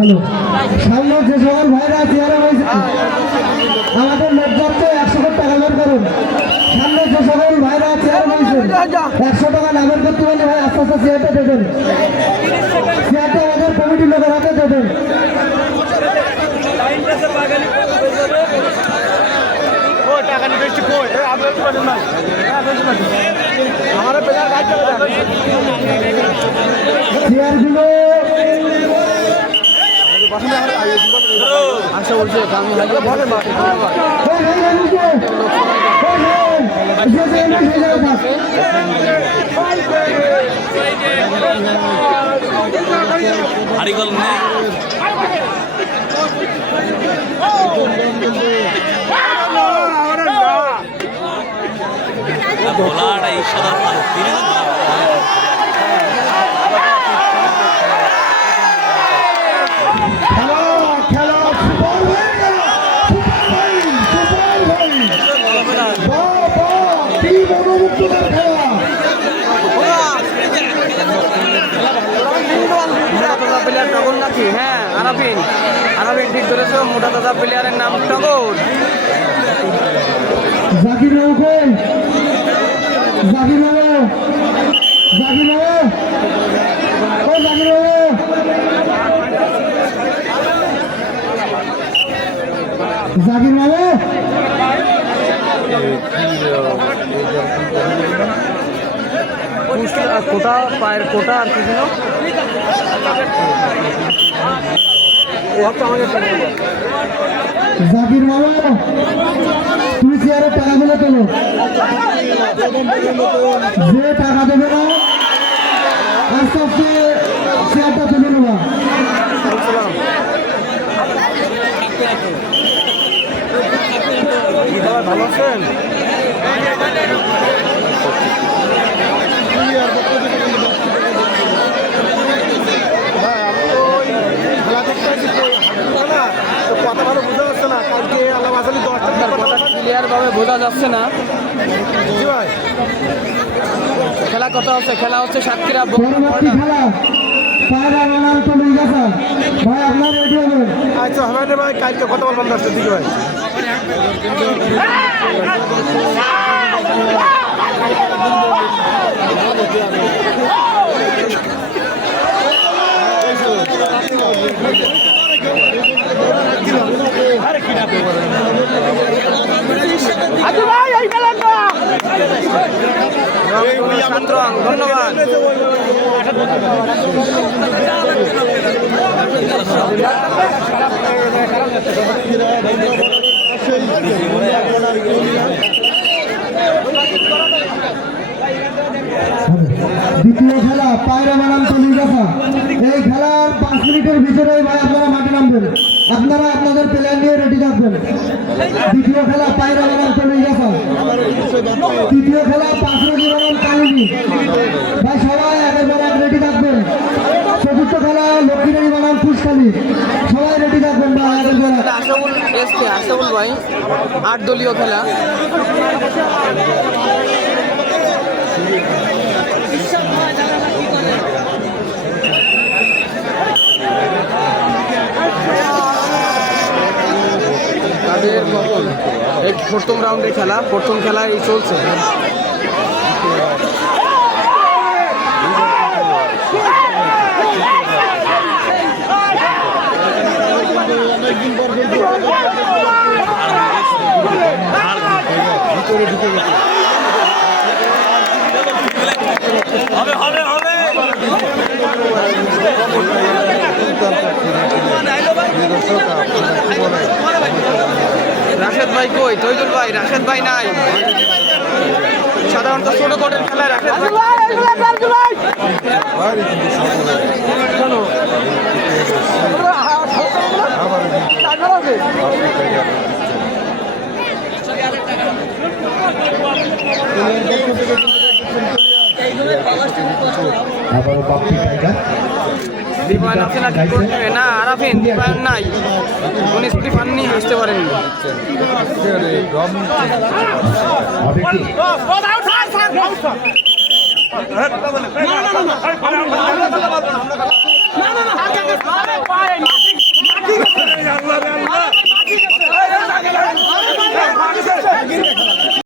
হলো সামনে যে সকল ভাইরা চেয়ারে হয়েছে আমাদের লজ্জার্থে 100 টাকা বের করুন। সামনে যে সকল ভাইরা চেয়ারে হয়েছে 100 টাকা নামের করতে পারলে ভাই আস্তে আস্তে চেয়ারটা দেবেন, চেয়ারটা আমাদের কমিটির লোকের হাতে দেবেন। চেয়ারগুলো আশা বলছে হারিগল নেই ভোলাটা এই সাদা নাকি? হ্যাঁ, আরাবিন ঠিক ধরেছ। মোটা দাদা প্লেয়ারের নাম টগর। জাকির বাবু জাকির বাবু জাকির বাবু ও জাকির বাবু জাকির বাবু কোটা পায়ের কোটা আর কি ছিল জাকির বাবু তুমি চেয়ারের টাকাগুলো তোলো, যে টাকা দেবে না আস্তে আস্তে চেয়ারটা তুলে নেবা। ভালো আছেন? কথা ভালো বোঝা যাচ্ছে না। কালকে আল্লাহ আসালি 10টা কথা ক্লিয়ার ভাবে বোঝা যাচ্ছে না। খেলা কত হচ্ছে? খেলা হচ্ছে সাতক্ষীরা পরবর্তী খেলা পায়রা বানান তো নিয়ে গেছে ভাই, আপনার রেডি হবেন। আচ্ছা হবে না ভাই, কালকে কথা বললাম দশটার দিকে ভাই। ধন্যবাদ। দ্বিতীয় খেলা পায়রা বানান তো নিয়ে গেছে। এই খেলার 5 মিনিটের ভিতরে ভাই আপনারা মাঠে নামবেন, আপনারা আপনাদের প্লেয়ার নিয়ে রেডি থাকবেন। দ্বিতীয় খেলা পায়রা বানান তো নিয়ে গেছে। তৃতীয় খেলা 5 মিনিট বানান কালিনী ভাই, সবাই একের পর এক রেডি থাকবেন। চতুর্থ খেলা লক্ষ্মীরানী বানান পুষ্কালী, সবাই রেডি থাকবেন ভাই একের পর এক। আশাবুল ভাই 8 দলীয় খেলা। তাদের কখন এই প্রথম রাউন্ডের খেলা, প্রথম খেলা এই চলছে। রাশেদ ভাই কই? তৈদুল ভাই, রাশেদ ভাই নাই। সাধারণত ছোট কোটের খেলায় রাশেদ ভাই। আবারও বাপ্পি টাইগার দীপায়ন আছে না, ঠিক করতে না আরাফিন দীপায়ন নাই, উনি ছুটি পাননি, আসতে পারেননি। না